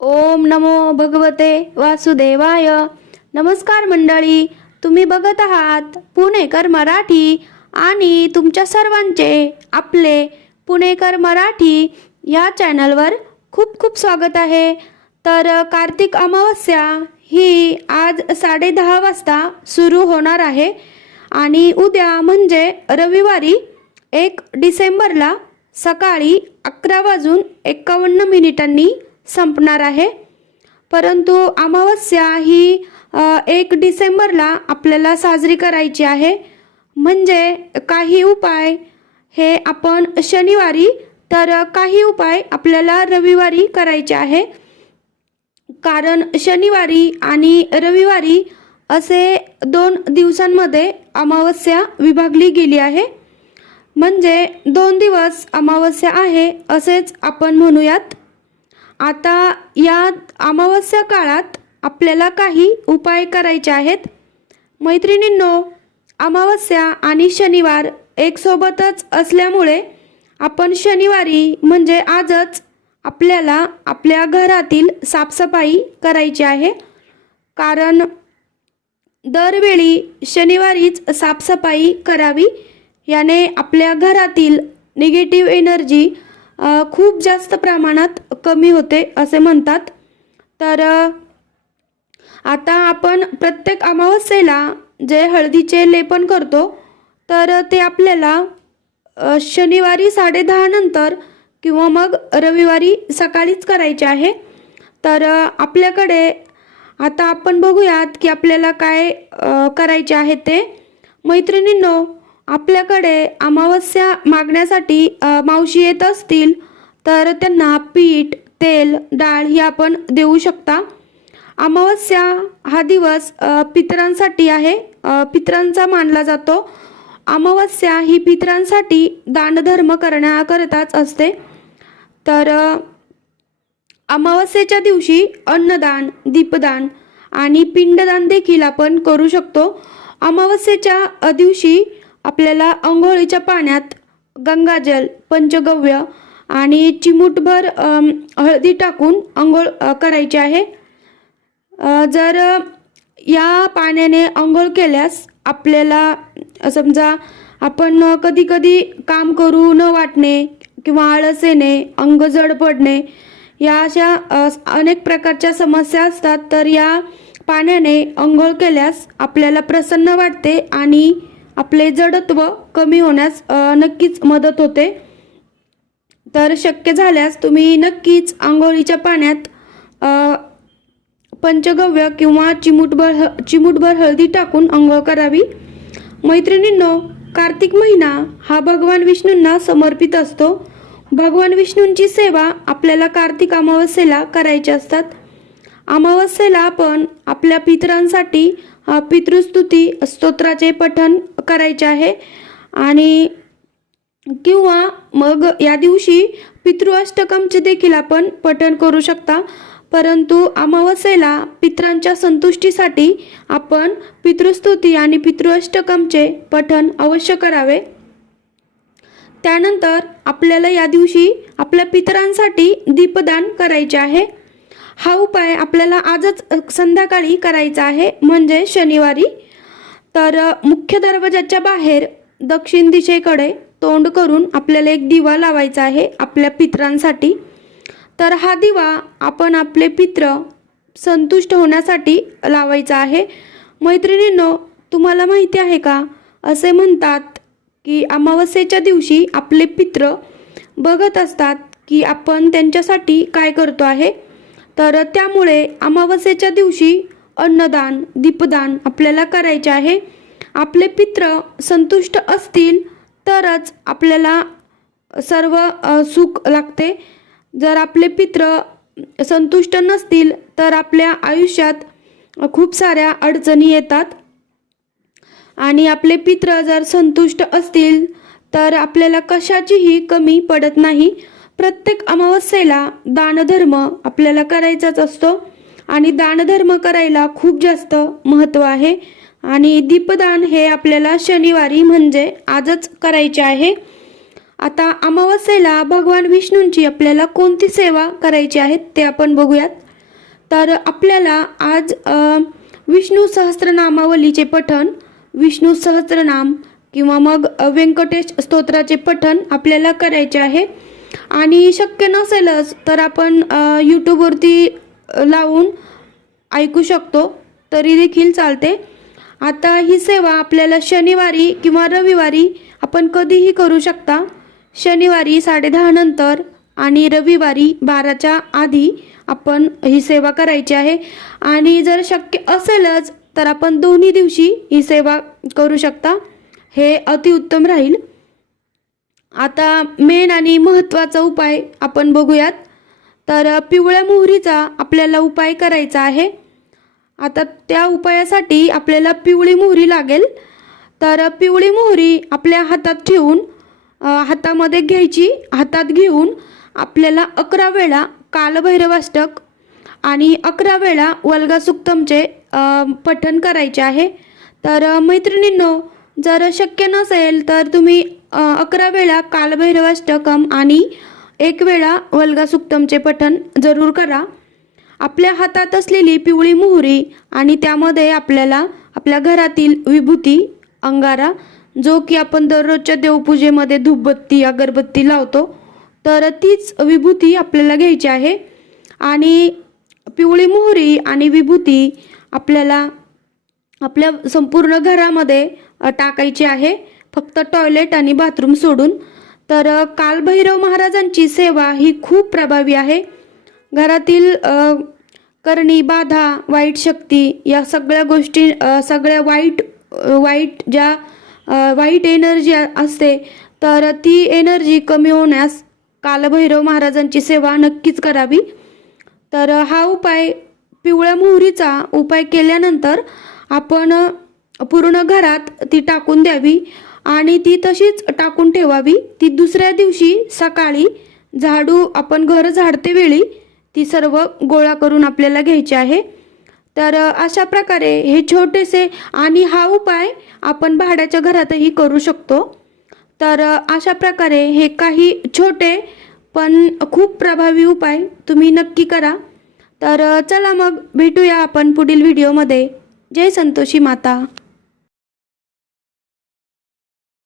ओम नमो भगवते वासुदेवाय. नमस्कार मंडळी तुम्ही बघत आहात पुणेकर मराठी आणि तुमच्या सर्वांचे आपले पुणेकर मराठी या चॅनलवर खूप खूप स्वागत आहे. तर कार्तिक अमावस्या ही आज साडेदहा वाजता सुरू होणार आहे आणि उद्या म्हणजे रविवारी एक डिसेंबरला सकाळी अकरा वाजून एकावन्न मिनिटांनी संपणार आहे. परंतु अमावस्या ही एक डिसेंबरला आपल्याला साजरी करायची आहे. म्हणजे काही उपाय हे आपण शनिवारी तर काही उपाय आपल्याला रविवारी करायचे आहे. कारण शनिवारी आणि रविवारी असे दोन दिवसांमध्ये अमावस्या विभागली गेली आहे. म्हणजे दोन दिवस अमावस्या आहे असेच आपण म्हणूयात. आता या अमावस्या काळात आपल्याला काही उपाय करायचे आहेत. मैत्रिणींनो अमावस्या आणि शनिवार एकसोबतच असल्यामुळे आपण शनिवारी म्हणजे आजच आपल्याला आपल्या घरातील साफसफाई करायची आहे. कारण दरवेळी शनिवारीच साफसफाई करावी याने आपल्या घरातील निगेटिव्ह एनर्जी खूप जास्त प्रमाणात कमी होते असे म्हणतात. तर आता आपण प्रत्येक अमावस्येला जे हळदीचे लेपन करतो तर ते आपल्याला शनिवारी साडेदहा नंतर किंवा मग रविवारी सकाळीच करायचे आहे. तर आपल्याकडे आता आपण बघूयात की आपल्याला काय करायचे आहे ते. मैत्रिणींनो आपल्याकडे अमावस्या मागण्यासाठी मावशी येत असतील तर त्यांना पीठ तेल डाळ ही आपण देऊ शकता. अमावस्या हा दिवस पितरांसाठी आहे. पितरांचा मानला जातो. अमावस्या ही पितरांसाठी दानधर्म करण्याकरताच असते. तर अमावस्येच्या दिवशी अन्नदान दीपदान आणि पिंडदान देखील आपण करू शकतो. अमावस्येच्या दिवशी आपल्याला अंघोळीच्या पाण्यात गंगाजल पंचगव्य आणि चिमूटभर हळदी टाकून अंघोळ करायची आहे. जर या पाण्याने अंघोळ केल्यास आपल्याला समजा आपण कधी कधी काम करू न वाटणे किंवा आळस येणे अंग जड पडणे या अशा अनेक प्रकारच्या समस्या असतात तर या पाण्याने अंघोळ केल्यास आपल्याला प्रसन्न वाटते आणि आपले जडत्व कमी होण्यास नक्कीच मदत होते. तर शक्य झाल्यास तुम्ही नक्कीच आंघोळीच्या पाण्यात पंचगव्य किंवा चिमूटभर ह चिमूटभर हळदी टाकून आंघोळ करावी. मैत्रिणींनो कार्तिक महिना हा भगवान विष्णूंना समर्पित असतो. भगवान विष्णूंची सेवा आपल्याला कार्तिक अमावस्येला करायची असतात. अमावस्येला आपण आपल्या पितरांसाठी पितृस्तुती स्तोत्राचे पठण करायचे आहे. आणि किंवा मग या दिवशी पितृअष्टकमचे देखील आपण पठण करू शकता. परंतु अमावस्येला पितरांच्या संतुष्टीसाठी आपण पितृस्तुती आणि पितृअष्टकमचे पठण अवश्य करावे. त्यानंतर आपल्याला या दिवशी आपल्या पितरांसाठी दीपदान करायचे आहे. हा उपाय आपल्याला आजच संध्याकाळी करायचा आहे म्हणजे शनिवारी. तर मुख्य दरवाजाच्या बाहेर दक्षिण दिशेकडे तोंड करून आपल्याला एक दिवा लावायचा आहे आपल्या पितरांसाठी. तर हा दिवा आपण आपले पित्र संतुष्ट होण्यासाठी लावायचा आहे. मैत्रिणींनो तुम्हाला माहिती आहे का? असे म्हणतात की अमावस्येच्या दिवशी आपले पित्र बघत असतात की आपण त्यांच्यासाठी काय करतो आहे. तर त्यामुळे अमावस्येच्या दिवशी अन्नदान दीपदान आपल्याला करायचे आहे. आपले पित्र संतुष्ट असतील तरच आपल्याला सर्व सुख लागते. जर आपले पित्र संतुष्ट नसतील तर आपल्या आयुष्यात खूप साऱ्या अडचणी येतात. आणि आपले पित्र जर संतुष्ट असतील तर आपल्याला कशाचीही कमी पडत नाही. प्रत्येक अमावस्येला दानधर्म आपल्याला करायचाच असतो. आणि दानधर्म करायला खूप जास्त महत्त्व आहे. आणि दीपदान हे आपल्याला शनिवारी म्हणजे आजच करायचे आहे. आता अमावस्येला भगवान विष्णूंची आपल्याला कोणती सेवा करायची आहे ते आपण बघूयात. तर आपल्याला आज विष्णू सहस्त्रनामावलीचे पठण विष्णू सहस्त्रनाम किंवा मग व्यंकटेश स्तोत्राचे पठण आपल्याला करायचे आहे. आणि शक्य नसेलच तर आपण यूट्यूबवरती लावून ऐकू शकतो तरी देखील चालते. आता ही सेवा आपल्याला शनिवारी किंवा रविवारी आपण कधीही करू शकता. शनिवारी साडेदहा नंतर आणि रविवारी बाराच्या आधी आपण ही सेवा करायची आहे. आणि जर शक्य असेलच तर आपण दोन्ही दिवशी ही सेवा करू शकता. हे अतिउत्तम राहील. आता मेन आणि महत्त्वाचा उपाय आपण बघूयात. तर पिवळ्या मोहरीचा आपल्याला उपाय करायचा आहे. आता त्या उपायासाठी आपल्याला पिवळी मोहरी लागेल. तर पिवळी मोहरी आपल्या हातात ठेवून हातामध्ये घ्यायची. हातात घेऊन आपल्याला अकरा वेळा कालभैरवाष्टक आणि अकरा वेळा वल्गासुक्तमचे पठण करायचे आहे. तर मैत्रिणींनो जर शक्य नसेल तर तुम्ही अकरा वेळा कालभैरवाष्टकम आणि एक वेळा वल्गासुक्तमचे पठण जरूर करा. आपल्या हातात असलेली पिवळी मोहरी आणि त्यामध्ये आपल्याला आपल्या घरातील विभूती अंगारा जो की आपण दररोजच्या देवपूजेमध्ये धूपबत्ती अगरबत्ती लावतो तर तीच विभूती आपल्याला घ्यायची आहे. आणि पिवळी मोहरी आणि विभूती आपल्याला आपल्या संपूर्ण घरामध्ये टाकायची आहे. फक्त टॉयलेट आणि बाथरूम सोडून. तर कालभैरव महाराजांची सेवा ही खूप प्रभावी आहे. घरातील करणी बाधा वाईट शक्ती या सगळ्या गोष्टी सगळ्या वाईट वाईट ज्या वाईट एनर्जी असते तर ती एनर्जी कमी होण्यास कालभैरव महाराजांची सेवा नक्कीच करावी. तर हा उपाय पिवळ्या मोहरीचा उपाय केल्यानंतर आपण पूर्ण घरात ती टाकून द्यावी. आणि ती तशीच टाकून ठेवावी. ती दुसऱ्या दिवशी सकाळी झाडू आपण घर झाडते वेळी ती सर्व गोळा करून आपल्याला घ्यायची आहे. तर अशा प्रकारे हे छोटेसे आणि हा उपाय आपण भाड्याच्या घरातही करू शकतो. तर अशा प्रकारे हे काही छोटे पण खूप प्रभावी उपाय तुम्ही नक्की करा. तर चला मग भेटूया आपण पुढील व्हिडिओमध्ये. जय संतोषी माता.